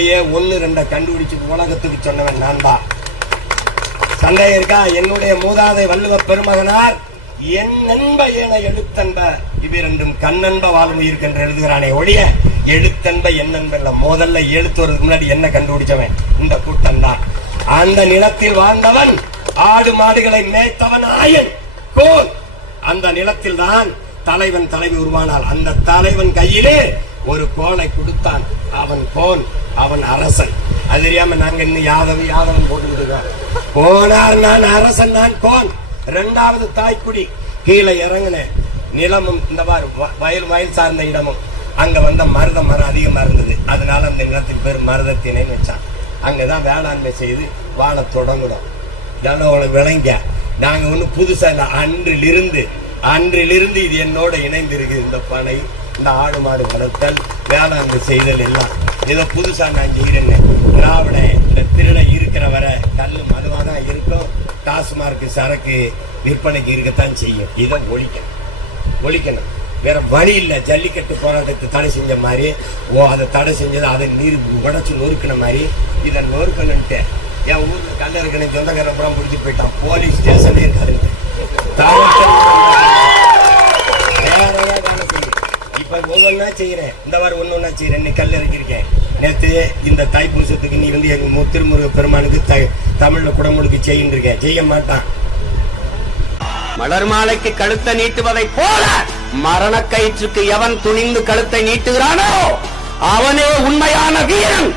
இங்கேயே 1-2 கண்டுபிடிச்சு உலகத்துக்கு சொன்னவன் நான் தான். சந்தேகம் இருக்கா? என்னுடைய மூதாதை வள்ளுவ பெருமகனார் என் நண்ப என எழுத்தன்ப இவ்விரண்டும் கண்ணன்ப வாழும் உயிருக்கு என்று எழுதுகிறானே ஒழிய எழுத்தன்ப என் நண்பல்ல. முதல்ல எழுத்து வரதுக்கு முன்னாடி என்ன கண்டுபிடிச்சவன் இந்த கூட்டம் தான். அந்த நிலத்தில் வாழ்ந்தவன், ஆடு மாடுகளை மேய்த்தவன் ஆயன் கோல். அந்த நிலத்தில் தான் தலைவன் தலைவி உருவானால். அந்த தலைவன் கையிலே ஒரு கோலை கொடுத்தான். அவன் கோன், அவன் அரசன். அது தெரியாம நாங்க இன்னும் யாதவன் போட்டுக்கிட்டு போனார். நான் அரசன், நான் கோன். 2வது தாய்க்குடி. கீழே இறங்கின நிலமும் இந்த வயல் சார்ந்த இடமும் அங்க வந்த மருத மரம் அதிகமா இருந்தது. அதனால அந்த நிலத்துக்கு பேர் மருதத்தினைன்னு வச்சான். அங்கதான் வேளாண்மை செய்து வாழ தொடங்கணும். ஜனவளம் விளங்க. நாங்க ஒண்ணு புதுசா இல்ல. அன்றிலிருந்து இது என்னோட இணைந்து இருக்கு. இந்த பனை, இந்த ஆடு மாடு வளர்த்தல், வேளாண்மை செய்தல் எல்லாம் ஏதோ புதுசா நான் செய்யறேன்னு. திராவிட இந்த திருடை இருக்கிற வர கல்லு மதுவாதான் இருக்கும். டாஸ்மார்க் சரக்கு விற்பனைக்கு இருக்கத்தான் செய்யும். இதை ஒழிக்கணும். வேற வழி இல்ல. ஜல்லிக்கட்டு போராட்டத்தை தடை செஞ்ச மாதிரி அதை தடை செஞ்சது அதை நீர் உடச்சு நொறுக்கின மாதிரி இதை நொறுக்கணுன்ட்டு என் ஊர்ல கல்ல இருக்கணும் சொந்தக்கார புறம் பிடிச்சி போயிட்டான். போலீஸ் ஸ்டேஷன்ல இருக்காரு. இப்ப ஒவ்வொன்னா செய்யறேன். இந்த வாரம் ஒன்னொன்னா செய்யறேன். இன்னைக்கு கல் இறக்கிருக்கேன். நேற்று இந்த தைப்பூசத்துக்கு நீ வந்து எங்க திருமுருக பெருமானுக்கு தமிழ்ல குடமுழுக்கு செய்யின்றிருக்கேன். செய்ய மாட்டான். மலர் மாலைக்கு கழுத்தை நீட்டுவதை போல மரண கயிற்றுக்கு எவன் துணிந்து கழுத்தை நீட்டுகிறானோ அவனே உண்மையான வீரன்.